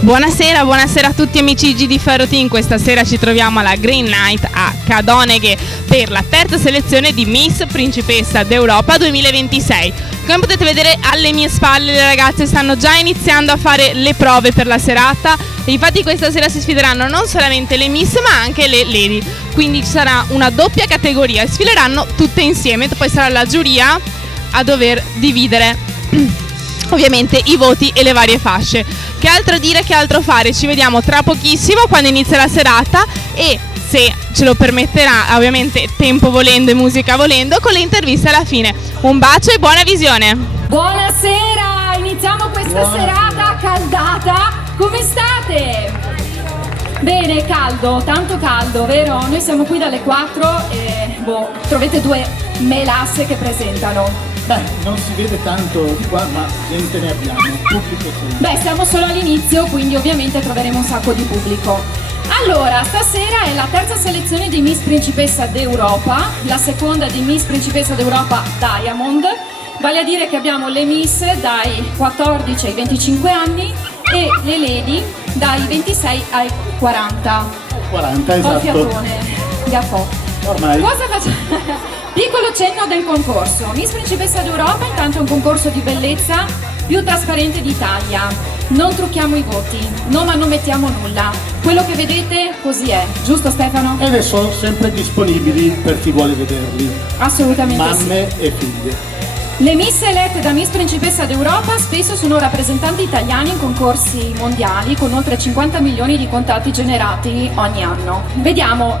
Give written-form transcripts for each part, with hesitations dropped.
Buonasera, buonasera a tutti amici di Ferro Team. Questa sera ci troviamo alla Green Night a Cadoneghe per la terza selezione di Miss Principessa d'Europa 2026. Come potete vedere alle mie spalle le ragazze stanno già iniziando a fare le prove per la serata e infatti questa sera si sfideranno non solamente le Miss ma anche le Lady, quindi ci sarà una doppia categoria e sfileranno tutte insieme, poi sarà la giuria a dover dividere ovviamente i voti e le varie fasce. Che altro dire, che altro fare? Ci vediamo tra pochissimo quando inizia la serata e se ce lo permetterà ovviamente tempo volendo e musica volendo con le interviste alla fine. Un bacio e buona visione. Buonasera, iniziamo questa serata caldata. Come state? Bene, caldo, tanto caldo, vero? Noi siamo qui dalle 4 e trovate due melasse che presentano. Beh, non si vede tanto di qua, ma gente ne abbiamo, pubblico sempre. Beh, siamo solo all'inizio, quindi ovviamente troveremo un sacco di pubblico. Allora, stasera è la terza selezione di Miss Principessa d'Europa, la seconda di Miss Principessa d'Europa Diamond, vale a dire che abbiamo le Miss dai 14 ai 25 anni e le Lady dai 26 ai 40. 40, esatto. Ho il fiatone, gaffò. Ormai. Cosa facciamo? Piccolo cenno del concorso. Miss Principessa d'Europa intanto è un concorso di bellezza più trasparente d'Italia. Non trucchiamo i voti, non manomettiamo nulla. Quello che vedete così è, giusto Stefano? Ed sono sempre disponibili per chi vuole vederli. Assolutamente Mamme e figlie. Le Miss elette da Miss Principessa d'Europa spesso sono rappresentanti italiani in concorsi mondiali con oltre 50 milioni di contatti generati ogni anno. Vediamo,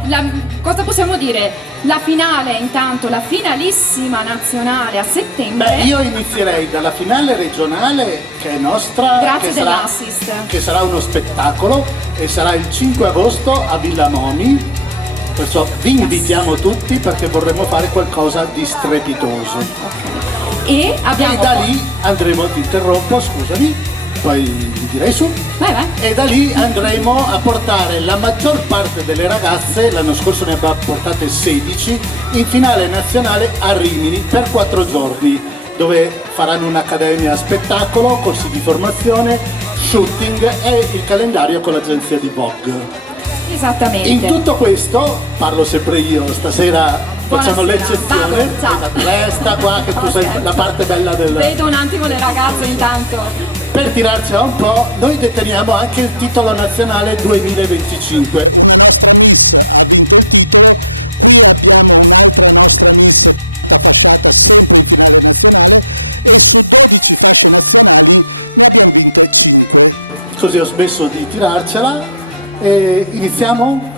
cosa possiamo dire? La finale intanto, la finalissima nazionale a settembre. Beh, io inizierei dalla finale regionale che è nostra. Grazie dell'assist. Che sarà uno spettacolo e sarà il 5 agosto a Villa Momi. Perciò vi invitiamo tutti perché vorremmo fare qualcosa di strepitoso. Okay. E da lì andremo, ti interrompo, scusami, poi direi su. Vai. E da lì andremo a portare la maggior parte delle ragazze, l'anno scorso ne abbiamo portate 16, in finale nazionale a Rimini per 4 giorni, dove faranno un'accademia a spettacolo, corsi di formazione, shooting e il calendario con l'agenzia di Vogue. Esattamente. In tutto questo, parlo sempre io, stasera facciamo l'eccezione. Resta qua che tu sei la parte bella del... Vedo un attimo le ragazze intanto. Per tirarcela un po', noi deteniamo anche il titolo nazionale 2025. Così ho smesso di tirarcela e iniziamo?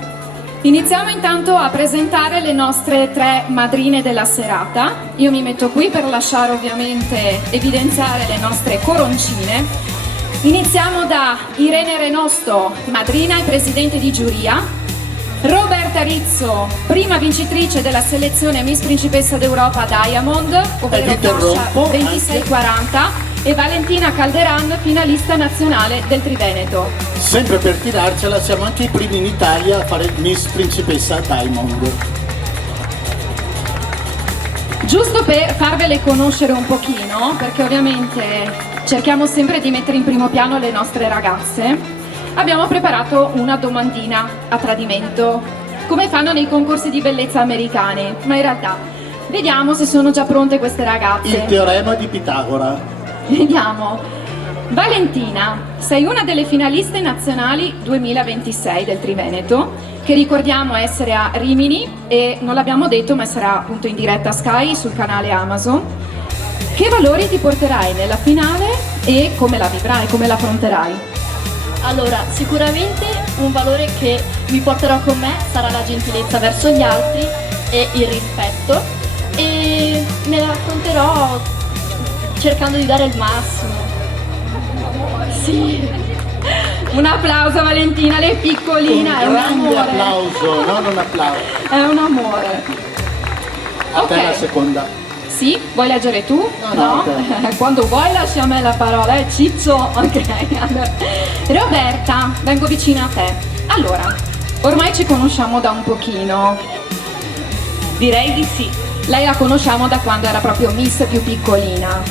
Iniziamo intanto a presentare le nostre 3 madrine della serata. Io mi metto qui per lasciare ovviamente evidenziare le nostre coroncine. Iniziamo da Irene Renosto, madrina e presidente di giuria, Roberta Rizzo, prima vincitrice della selezione Miss Principessa d'Europa Diamond, ovvero fascia 26-40, e Valentina Calderan, finalista nazionale del Triveneto. Sempre per tirarcela, siamo anche i primi in Italia a fare Miss Principessa Diamond. Giusto per farvele conoscere un pochino, perché ovviamente cerchiamo sempre di mettere in primo piano le nostre ragazze, abbiamo preparato una domandina a tradimento, come fanno nei concorsi di bellezza americani, ma in realtà vediamo se sono già pronte queste ragazze. Il teorema di Pitagora. Vediamo. Valentina, sei una delle finaliste nazionali 2026 del Triveneto, che ricordiamo essere a Rimini e non l'abbiamo detto ma sarà appunto in diretta Sky sul canale Amazon. Che valori ti porterai nella finale e come la vivrai, come la affronterai? Allora, sicuramente un valore che mi porterò con me sarà la gentilezza verso gli altri e il rispetto, e me la affronterò cercando di dare il massimo. Sì. Un applauso a Valentina, lei è piccolina, è un amore. Un applauso, non un applauso. È un amore. A te la seconda. Sì? Vuoi leggere tu? No, ok. Quando vuoi lascia a me la parola, Ciccio? Ok, allora. Roberta, vengo vicina a te. Allora, ormai ci conosciamo da un pochino. Direi di sì. Lei la conosciamo da quando era proprio Miss più piccolina.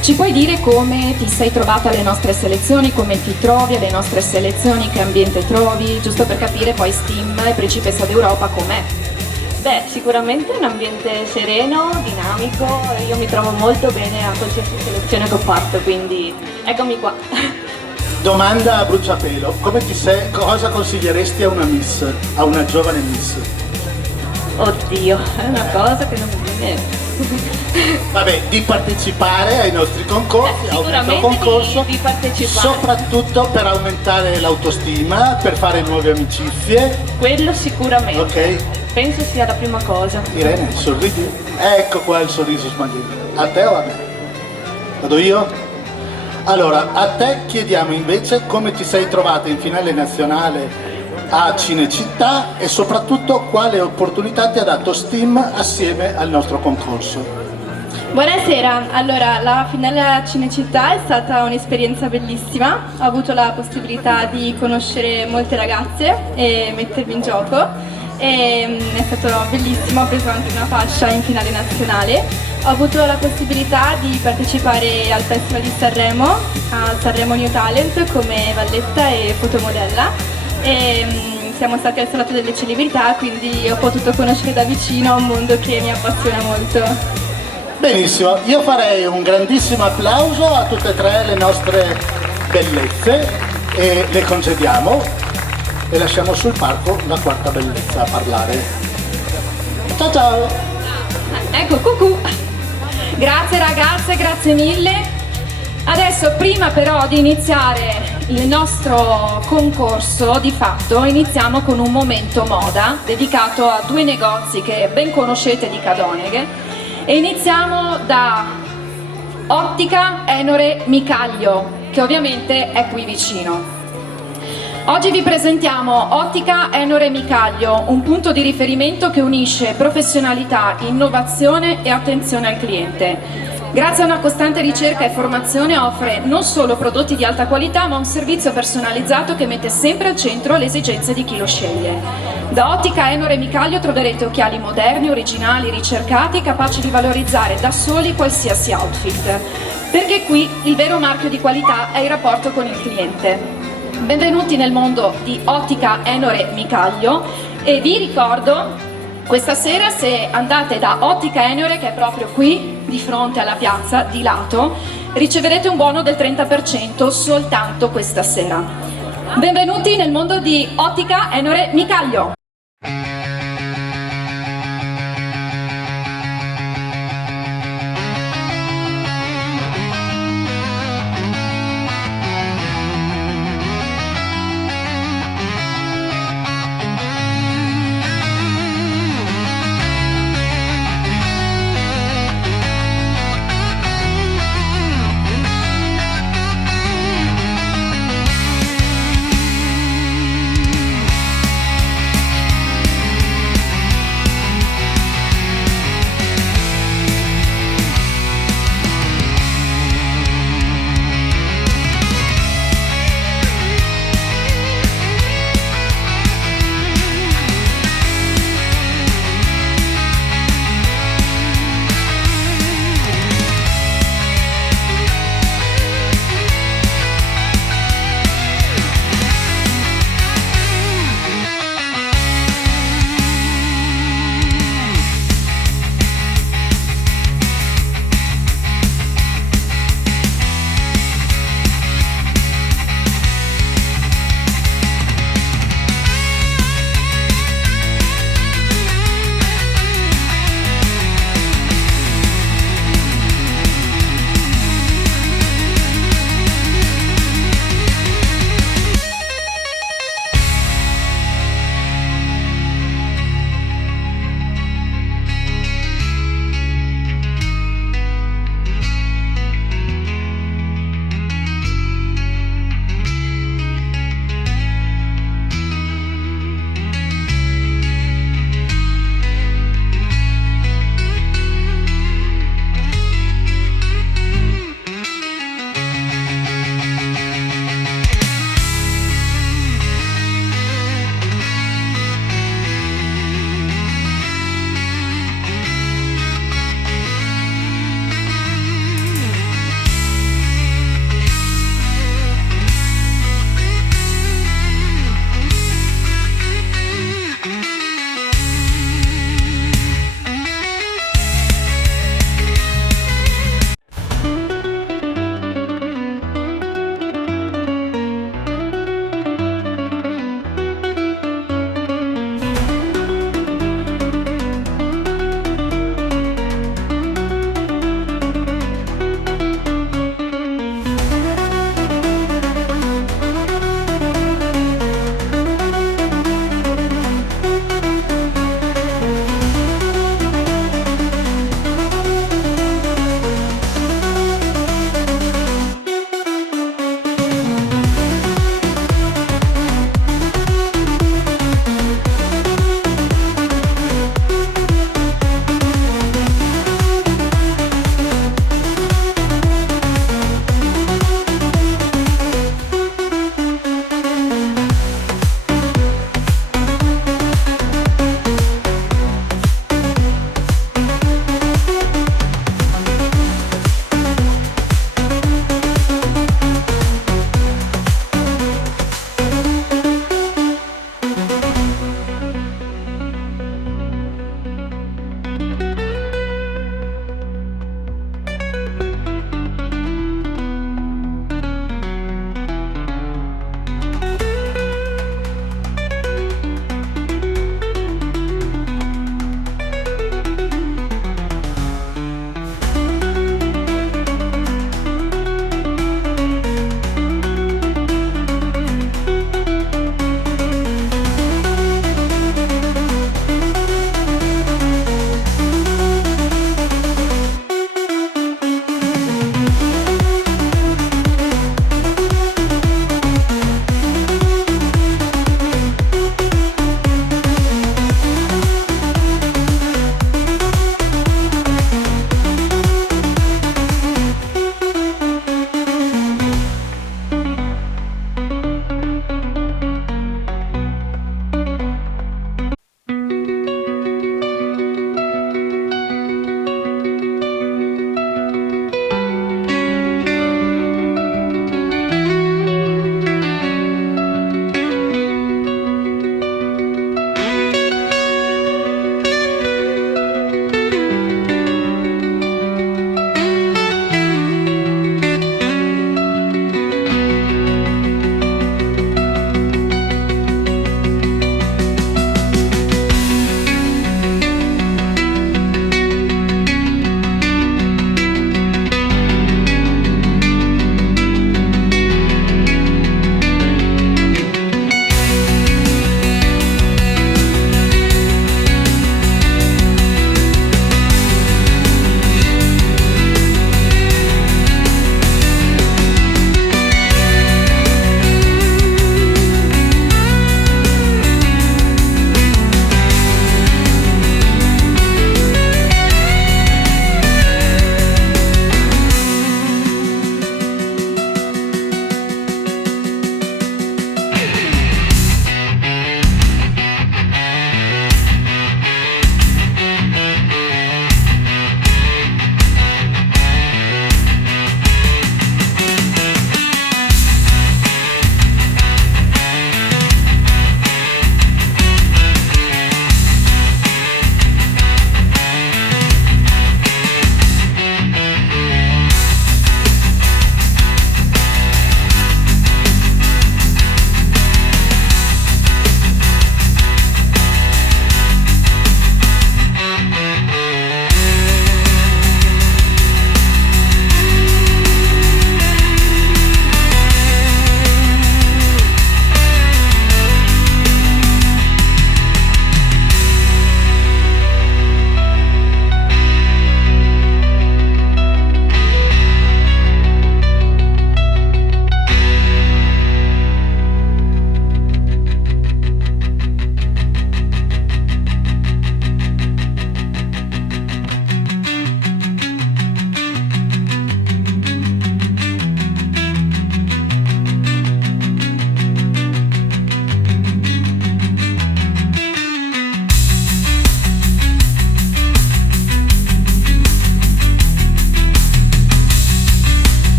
Ci puoi dire come ti sei trovata alle nostre selezioni, come ti trovi alle nostre selezioni, che ambiente trovi, giusto per capire poi STEAM e Principessa d'Europa com'è? Beh, sicuramente è un ambiente sereno, dinamico, io mi trovo molto bene a qualsiasi selezione che ho fatto, quindi eccomi qua. Domanda a bruciapelo, cosa consiglieresti a una Miss, a una giovane Miss? Oddio, è una cosa che non mi viene. Vabbè, di partecipare ai nostri concorsi, a un altro Sicuramente concorso, di partecipare. soprattutto per aumentare l'autostima, per fare nuove amicizie, Quello sicuramente. ok? Penso sia la prima cosa. Irene, sorridi? Ecco qua il sorriso smaghino. A te o a me? Vado io? Allora, a te chiediamo invece come ti sei trovata in finale nazionale a Cinecittà e soprattutto quale opportunità ti ha dato STEAM assieme al nostro concorso. Buonasera, allora la finale a Cinecittà è stata un'esperienza bellissima, ho avuto la possibilità di conoscere molte ragazze e mettermi in gioco e è stato bellissimo, ho preso anche una fascia in finale nazionale, ho avuto la possibilità di partecipare al Festival di Sanremo, a Sanremo New Talent come valletta e fotomodella e siamo stati al Salotto delle Celebrità, quindi ho potuto conoscere da vicino un mondo che mi appassiona molto. Benissimo, io farei un grandissimo applauso a tutte e tre le nostre bellezze e le concediamo e lasciamo sul palco la quarta bellezza a parlare. Ciao ciao! Ecco, cucù! Grazie ragazze, grazie mille. Adesso, prima però di iniziare il nostro concorso, di fatto iniziamo con un momento moda dedicato a due negozi che ben conoscete di Cadoneghe e iniziamo da Ottica Enore Micaglio, che ovviamente è qui vicino. Oggi vi presentiamo Ottica Enore Micaglio, un punto di riferimento che unisce professionalità, innovazione e attenzione al cliente. Grazie a una costante ricerca e formazione offre non solo prodotti di alta qualità, ma un servizio personalizzato che mette sempre al centro le esigenze di chi lo sceglie. Da Ottica Enore Micaglio troverete occhiali moderni, originali, ricercati, capaci di valorizzare da soli qualsiasi outfit. Perché qui il vero marchio di qualità è il rapporto con il cliente. Benvenuti nel mondo di Ottica Enore Micaglio e vi ricordo questa sera, se andate da Ottica Enore, che è proprio qui di fronte alla piazza, di lato, riceverete un buono del 30% soltanto questa sera. Benvenuti nel mondo di Ottica Enore Micaglio.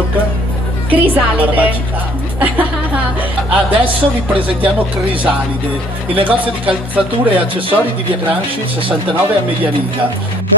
tocca? Crisalide. Adesso vi presentiamo Crisalide, il negozio di calzature e accessori di via Gramsci 69 a Medianiga.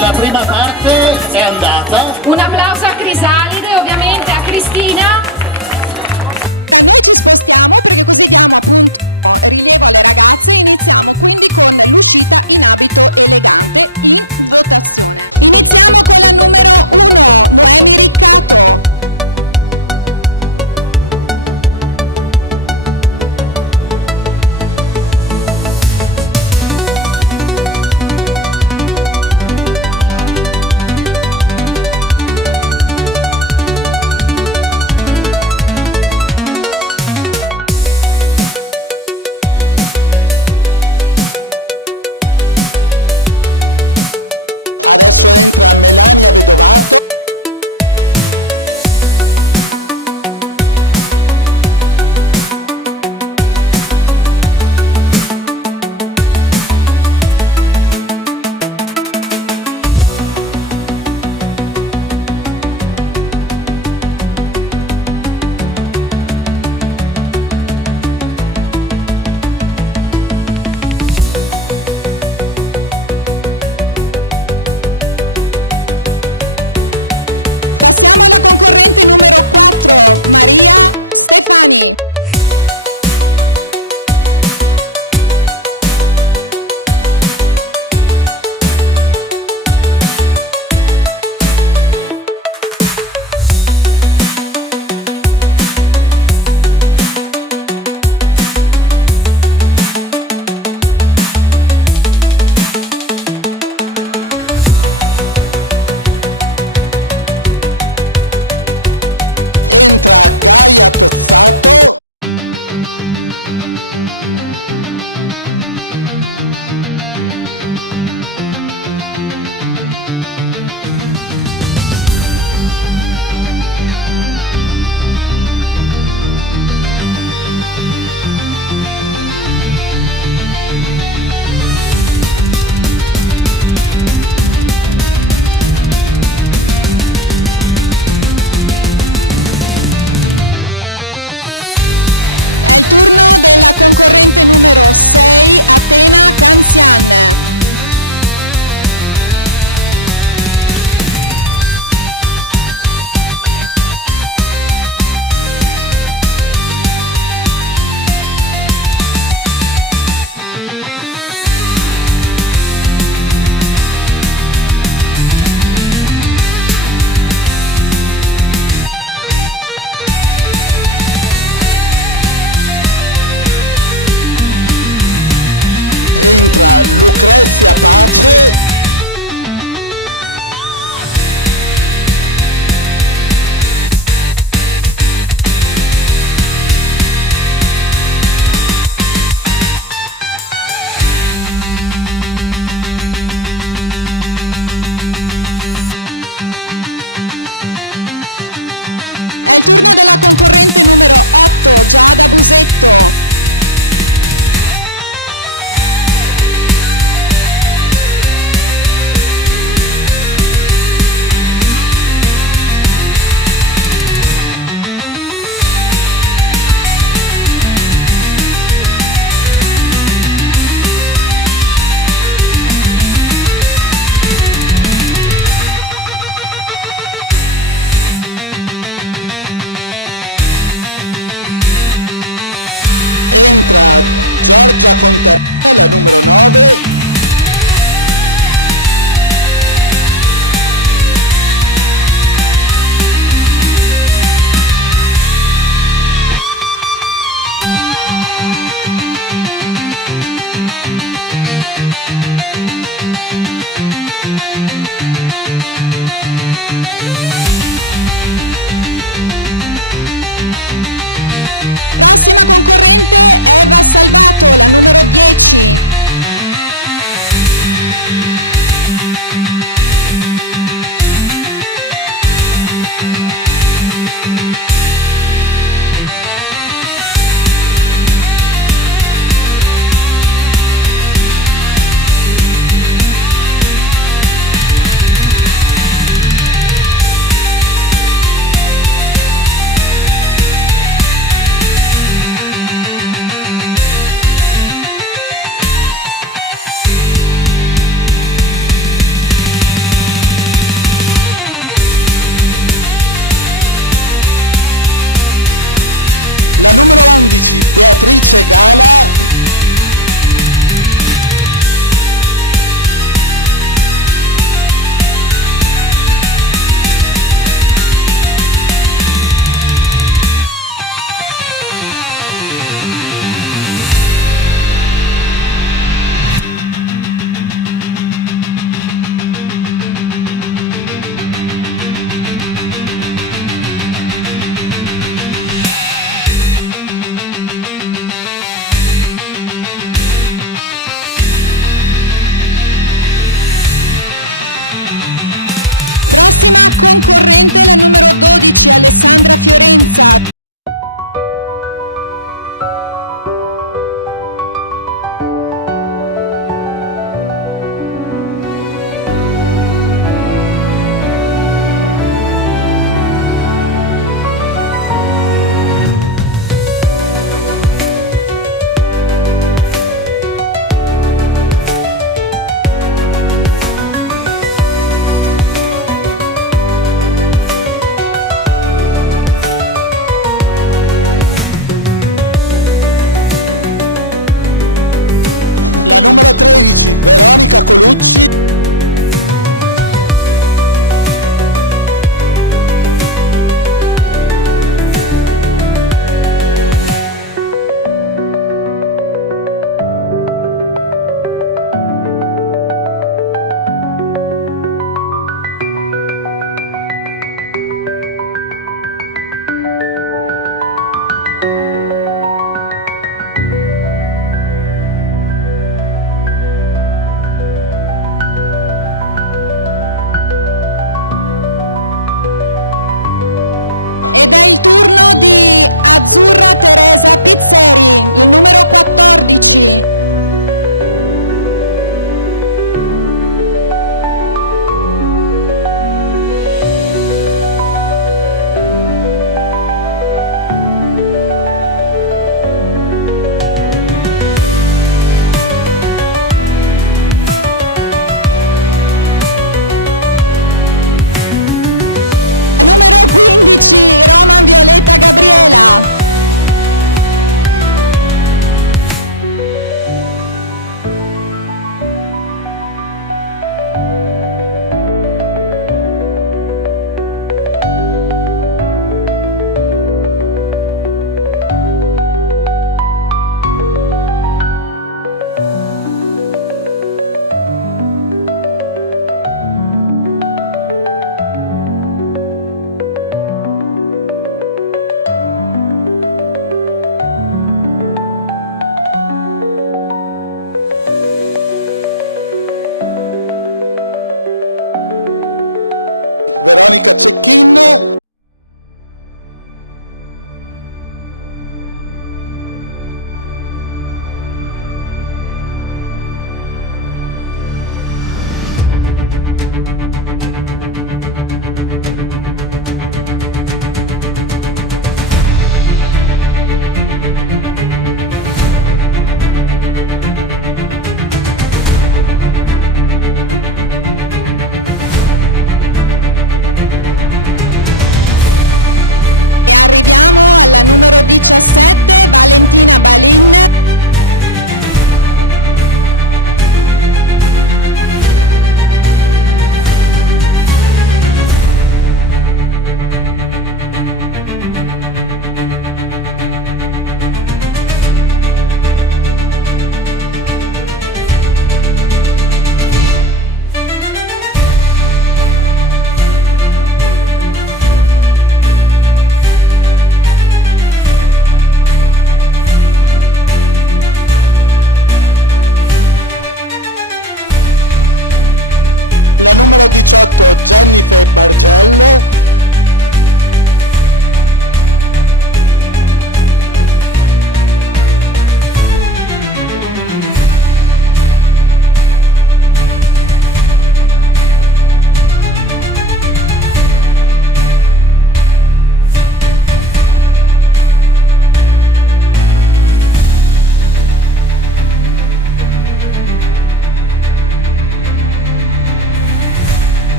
La prima parte è andata. Un applauso a Crisalide, ovviamente a Cristina.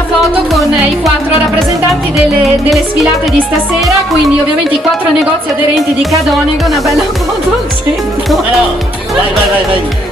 foto con i 4 rappresentanti delle sfilate di stasera, quindi ovviamente i 4 negozi aderenti di Cadonego, una bella foto al centro. Vai.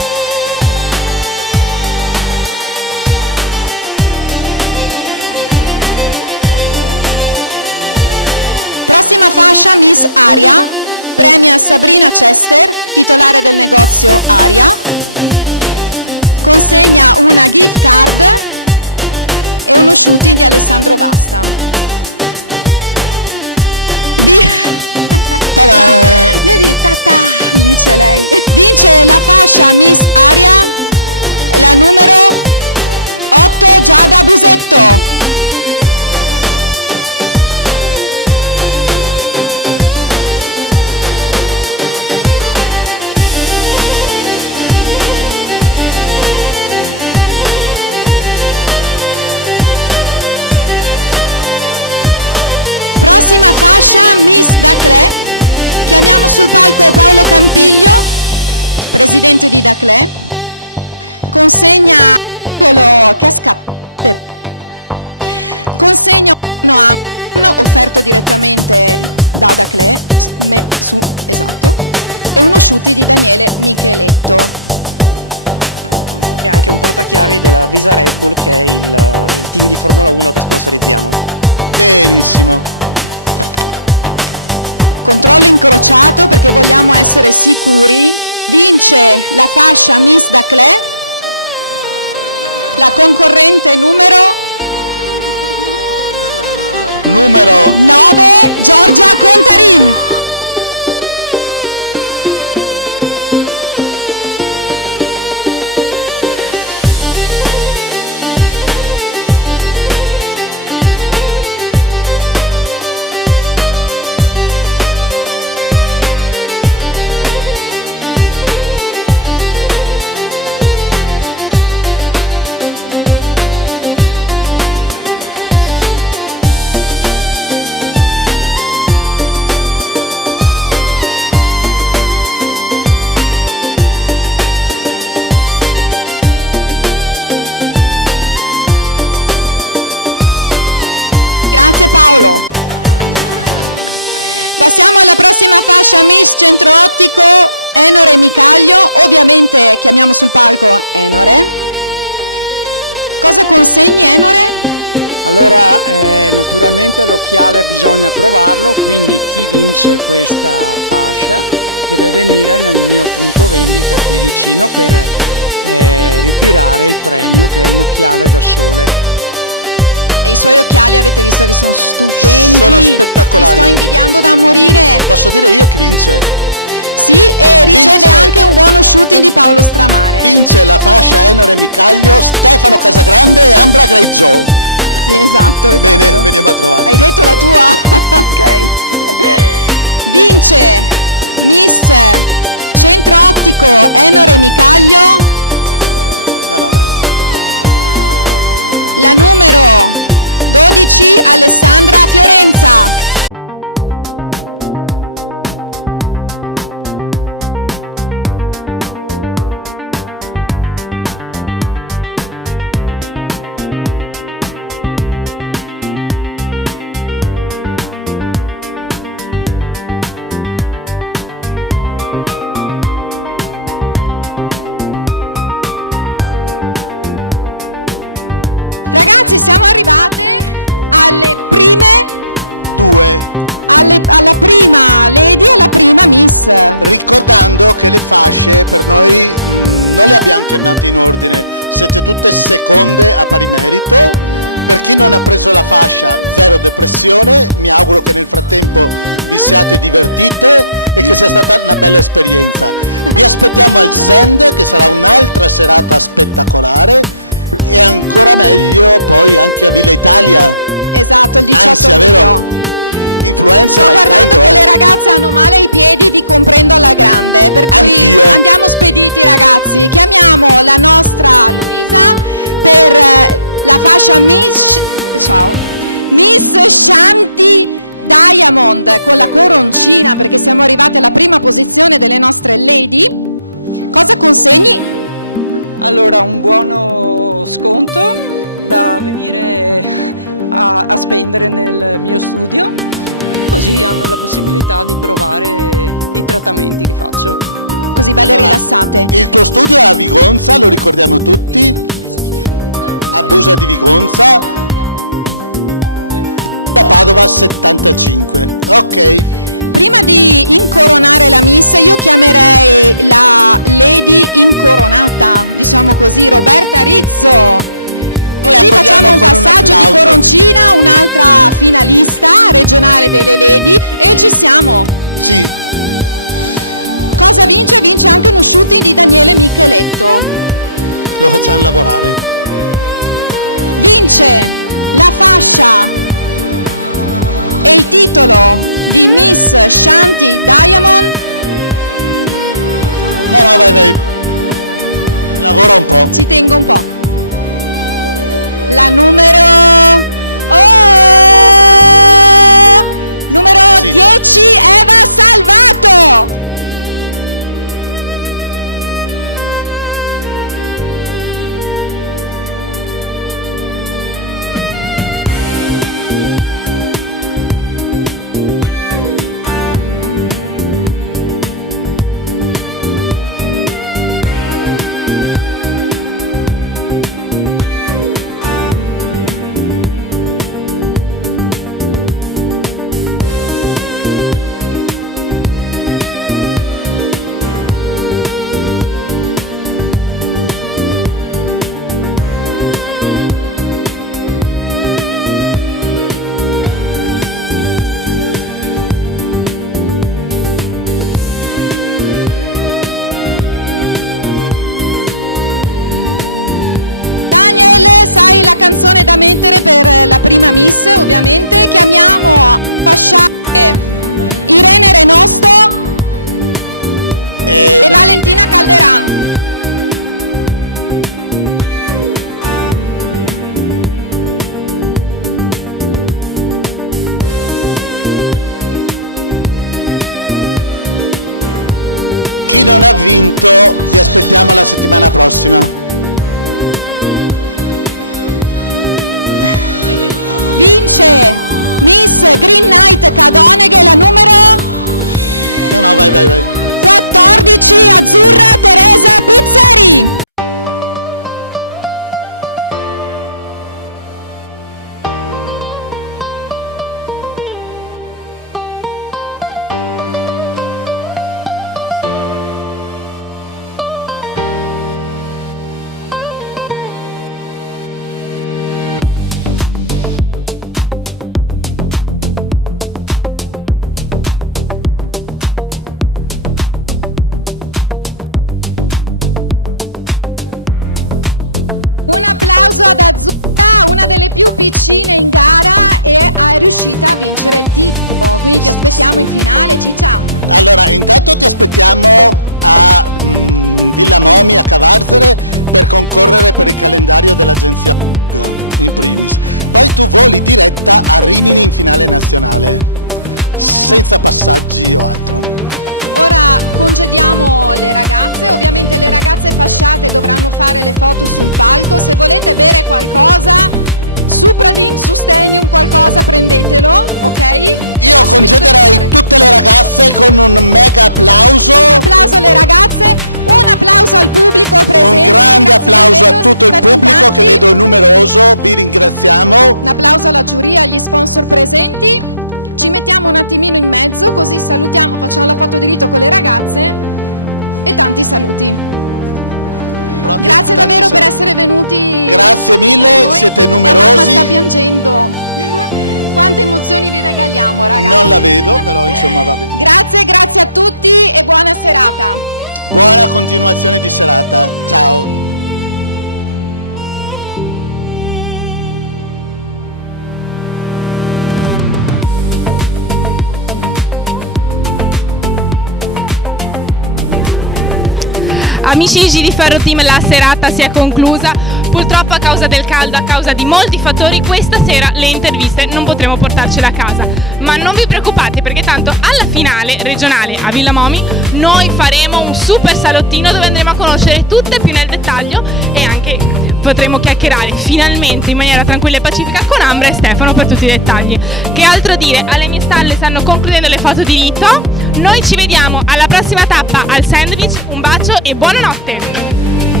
Amici di Ferro Team, la serata si è conclusa. Purtroppo a causa del caldo, a causa di molti fattori, questa sera le interviste non potremo portarcele a casa. Ma non vi preoccupate, perché tanto alla finale regionale a Villa Momi noi faremo un super salottino dove andremo a conoscere tutte più nel dettaglio e anche potremo chiacchierare finalmente in maniera tranquilla e pacifica con Ambra e Stefano per tutti i dettagli. Che altro dire? Alle mie spalle stanno concludendo le foto di rito. Noi ci vediamo alla prossima tappa al sandwich. Un bacio e buonanotte!